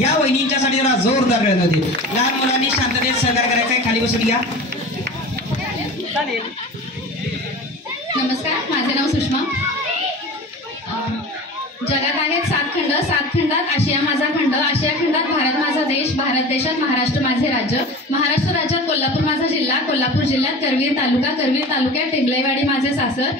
या वहिनींच्यासाठी जरा जोरदार टाळ्या होतील. लहान मुलांनी शांततेत सहकार्य करायचं आहे. खाली बसून घ्या. नमस्कार, माझे नाव सुषमा. जगात आहेत 7 खंड. 7 खंडात आशिया माझा खंड. आशिया खंडात भारत माझा देश. भारत देशात महाराष्ट्र माझे राज्य. महाराष्ट्र राज्यात कोल्हापूर माझा जिल्हा. कोल्हापूर जिल्ह्यात करवीर तालुका. करवीर तालुक्यात टेंबलेवाडी माझे सासर.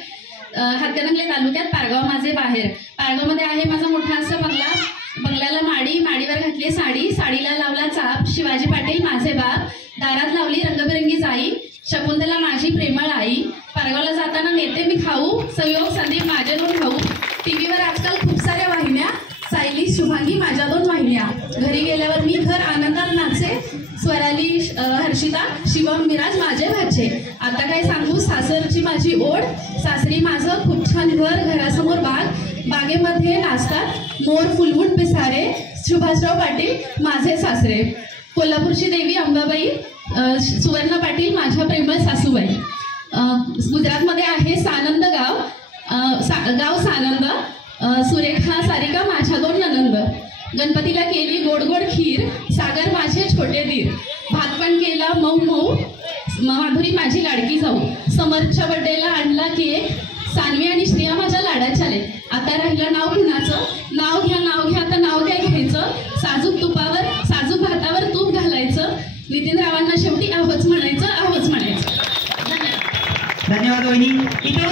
हातकणंगले तालुक्यात पारगाव माझे बाहेर. पारगावमध्ये आहे माझा मोठा असा बंगला. बंगल्याला माडी. माडीवर घातली साडी. साडीला लावला चाप. शिवाजी पाटील माझे बाप. दारात लावली रंगबिरंगी जाई. शकुंतला माझी प्रेमळ आई. पारगावला जाताना नेते मी खाऊ. संयोग संदीप माझे 2 भाऊ. टीव्हीवर आजकाल खूप साऱ्या वाहिन्या. सायली शुभांगी माझ्या 2 वाहिन्या. घरी गेल्यावर मी घर आनंदात नाचे. स्वराली हर्षिता शिवम मिराज माझे भाचे. आता काय सांगू सासरची माझी ओढ. सासरी माझं खूप छान घर. घरासमोर बाग. बागेमध्ये नाचतात मोर फुलवून पिसारे. सुभाषराव पाटील माझे सासरे. कोल्हापूरची देवी अंबाबाई. सुवर्ण पाटील माझ्या प्रेमळ सासूबाई. गुजरातमध्ये आहे सानंद गाव. गाव सानंद. सुरेखा सारिका माझ्या 2 ननंद. गणपतीला केली गोड गोड खीर. सागर माझे छोटे दीर. भात पण केला मऊ मऊ. माधुरी माझी लाडकी जाऊ. समर्थच्या बड्डेला आणला केक. सानवी आणि श्रिया माझ्या लाडाच्या आले. आता राहिलं नाव कुणाचं. नाव घ्या नाव घ्या आता नाव काय घ्यायचं. साजूक तुपावर साजूक भातावर तूप घालायचं. नितीन रावांना शेवटी आहोच म्हणायचं. आहोच म्हणायचं. धन्यवाद वहिनी. इथे